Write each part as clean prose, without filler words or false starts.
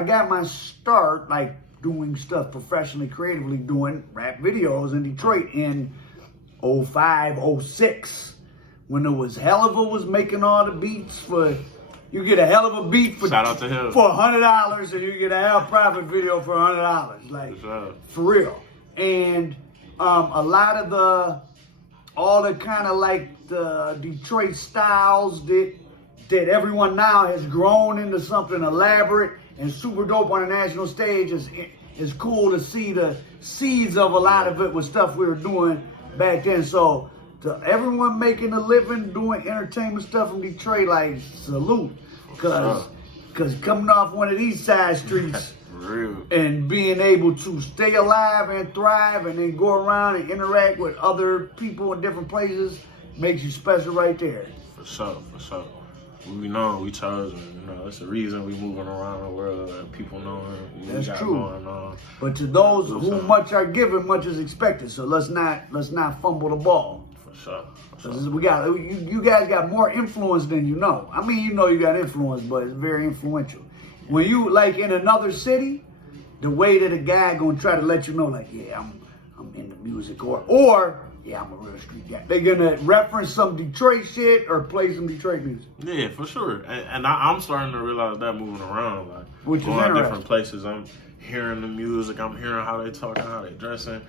I got my start like doing stuff professionally, creatively, doing rap videos in Detroit in 05, 06. When it was Helliver was making all the beats for, you get a hell of a beat for Shout out to him. for $100, and you get a Hell Profit video for $100, like for real. And a lot of all the kind of like the Detroit styles that everyone now has grown into something elaborate and super dope on a national stage is cool to see the seeds of a lot of it was stuff we were doing back then. So to everyone making a living doing entertainment stuff from Detroit, like salute, cause coming off one of these side streets and being able to stay alive and thrive and then go around and interact with other people in different places makes you special right there. For sure. We know we chose, that's the reason we moving around the world and people knowing what we got going on. But to those who much are given, much is expected. So let's not fumble the ball. For sure. You guys got more influence than you know. I mean, you know you got influence, but it's very influential. When you like in another city, the way that a guy gonna try to let you know, like, yeah, I'm into music, or yeah, I'm a real street guy. They're gonna reference some Detroit shit or play some Detroit music. Yeah, for sure. And I'm starting to realize that moving around, like which going to different places. I'm hearing the music. I'm hearing how they talking, how they dressing.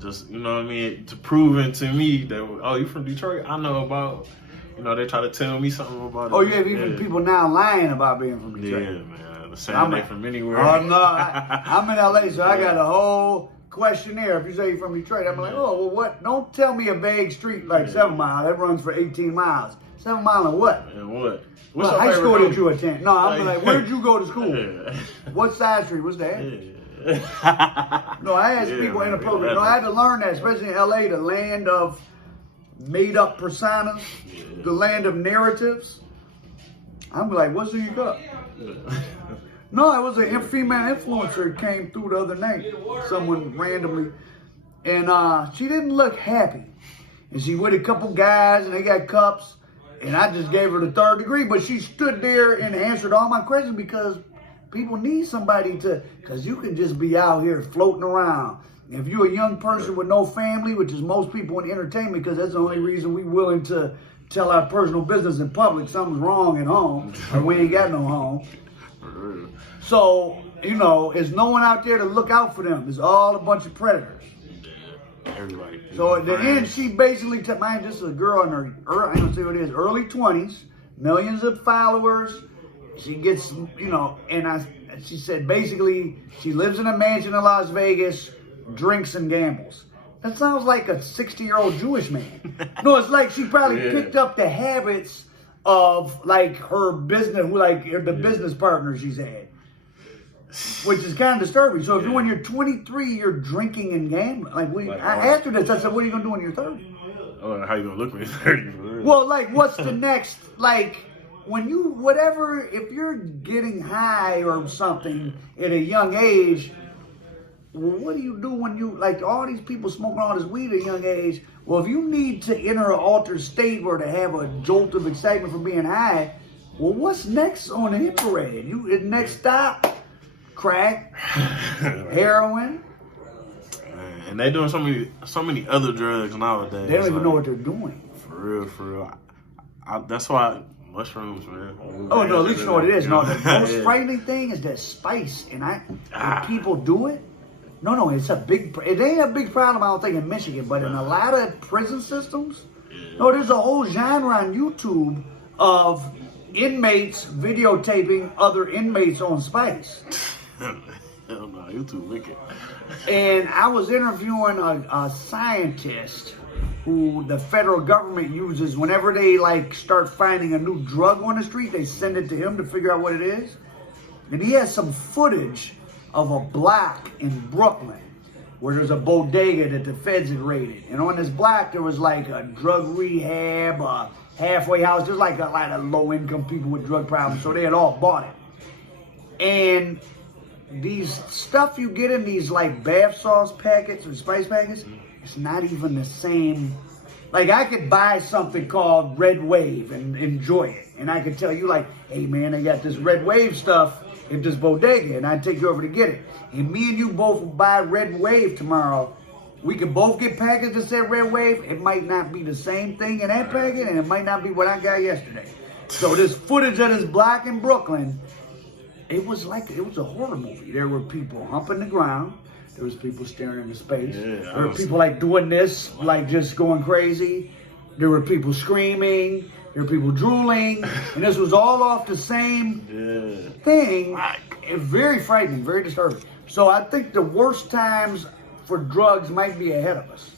Just you know what I mean, to proving to me that you from Detroit. I know about. They try to tell me something about it. Oh yeah, even people now lying about being from Detroit. Yeah, man. The same day from anywhere. Oh no, I'm in LA, so I got a whole questionnaire. If you say you're from Detroit, I'm like, oh, well, what? Don't tell me a vague street like 7 Mile. That runs for 18 miles. 7 Mile and what? And what? What's high school did you attend? No, I'm like, where'd you go to school? What side street? What's that? No, I asked people in the program. I had to learn that, especially in LA, the land of made-up personas, the land of narratives. I'm like, what's in your cup? No, it was a female influencer came through the other night. Someone randomly. And she didn't look happy. And she with a couple guys and they got cups. And I just gave her the 3rd degree. But she stood there and answered all my questions because people need somebody because you can just be out here floating around. If you're a young person with no family, which is most people in entertainment, because that's the only reason we willing to tell our personal business in public, something's wrong at home, or we ain't got no home. So, there's no one out there to look out for them. It's all a bunch of predators. Everybody. So at the end, she basically, this is a girl in her, I don't say what it is, early 20s, millions of followers. She gets, she said basically she lives in a mansion in Las Vegas, drinks and gambles. That sounds like a 60-year-old Jewish man. No, it's like she probably picked up the habits of like her business, the business partner she's had, which is kind of disturbing. So if when you're 23, you're drinking and gambling. I asked her this. I said, "What are you gonna do when you're 30?" Oh, how you gonna look when you're 30? Well, what's the next? When if you're getting high or something at a young age. Well, what do you do when you, all these people smoking all this weed at a young age? Well, if you need to enter an altered state or to have a jolt of excitement from being high, well, what's next on the hit parade? Next stop, crack, heroin. And they're doing so many other drugs nowadays. They don't even know what they're doing. For real. That's why mushrooms, man. Oh, no, at least you know what it is. No, the most frightening thing is that spice. And when people do it, no, it ain't a big problem, I don't think, in Michigan, but in a lot of prison systems, there's a whole genre on YouTube of inmates videotaping other inmates on spice. Hell no, YouTube wicked. And I was interviewing a scientist who the federal government uses whenever they start finding a new drug on the street, they send it to him to figure out what it is. And he has some footage of a block in Brooklyn where there's a bodega that the feds had raided. And on this block, there was a drug rehab, a halfway house. There's a lot of low-income people with drug problems, so they had all bought it. And these stuff you get in these bath sauce packets or spice packets, it's not even the same. I could buy something called Red Wave and enjoy it. And I could tell you hey man, they got this Red Wave stuff at this bodega, and I'd take you over to get it. And me and you both will buy Red Wave tomorrow. We can both get packaged that said Red Wave. It might not be the same thing in that packet, and it might not be what I got yesterday. So this footage of this block in Brooklyn, it was a horror movie. There were people humping the ground. There was people staring into space. Yeah, there were people like doing this, like just going crazy. There were people screaming. There were people drooling. And this was all off the same thing. It's very frightening, very disturbing. So I think the worst times for drugs might be ahead of us.